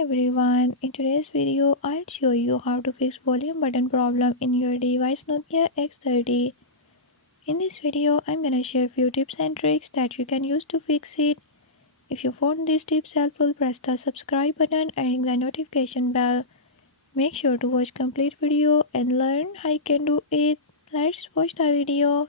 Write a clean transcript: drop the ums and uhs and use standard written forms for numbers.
Everyone, in today's video I'll show you how to fix volume button problem in your device Nokia X30. In this video I'm gonna share a few tips and tricks that you can use to fix it. If you found these tips helpful, press the subscribe button and ring the notification bell. Make sure to watch complete video and learn how you can do it. Let's watch the video.